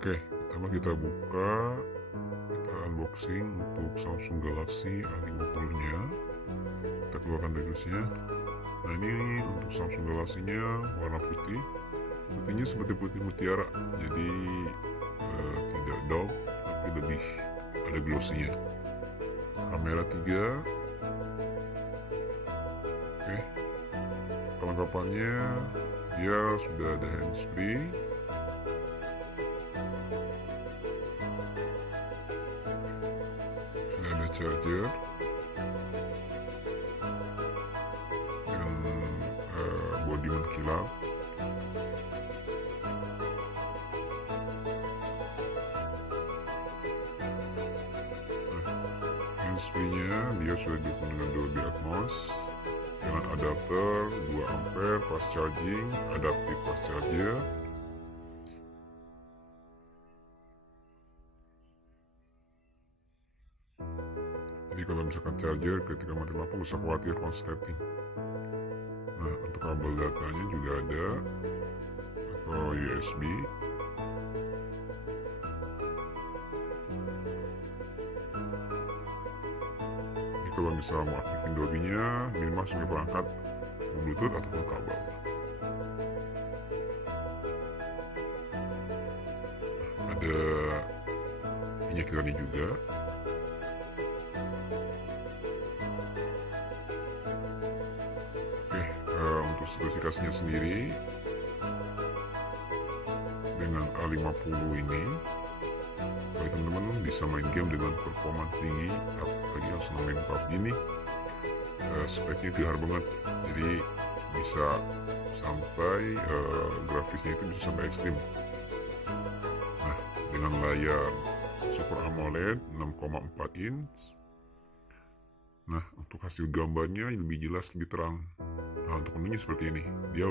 Oke, pertama kita buka, kita unboxing untuk Samsung Galaxy A50 nya. Kita keluarkan release-nya. Nah, ini untuk Samsung Galaxy-nya warna putih. Putihnya seperti putih mutiara, jadi tidak down tapi lebih ada glossy-nya. Kamera 3. Oke, kelengkapannya dia sudah ada handsfree, sudah ada charger dengan bodi mengkilap. Handsfree-nya dia sudah didukung dengan Dolby Atmos dengan adapter 2 ampere fast charging, adaptif fast charger. Jadi kalau misalkan charger ketika mati lampu nggak usah khawatir konsleting. Nah, untuk kabel datanya juga ada atau USB. Jadi kalau misalnya mau aktifin Dolby-nya minimal sebagai perangkat Bluetooth ataupun kabel. Ada injektornya juga. Oke, untuk spesifikasinya sendiri dengan A50 ini, bagi teman-teman bisa main game dengan performa tinggi, apalagi yang senang main PUBG ini, speknya gahar banget. Jadi bisa sampai grafisnya itu bisa sampai ekstrim. Nah, dengan layar Super AMOLED 6,4 inch. Nah, untuk hasil gambarnya lebih jelas, lebih terang. Nah, untuk menunya seperti ini. Dia